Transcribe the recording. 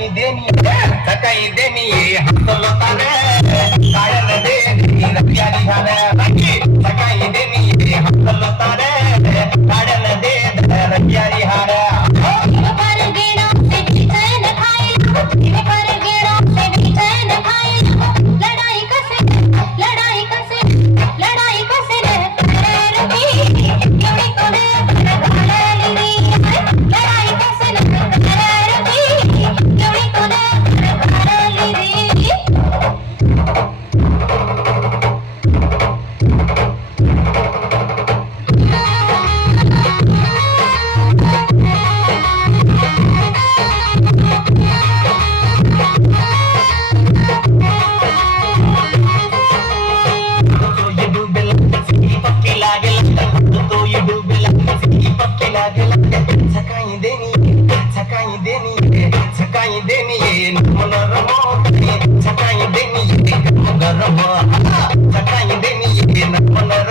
सकाळी देनी हसलो तारे कायन देनी रत्यानी हारे सकाळी देनी हसलो तारे कायन दे रत्यानी हारे सकाळी देनी मनोरम सकाळी देनी गरम सकाळी देनी मनोरम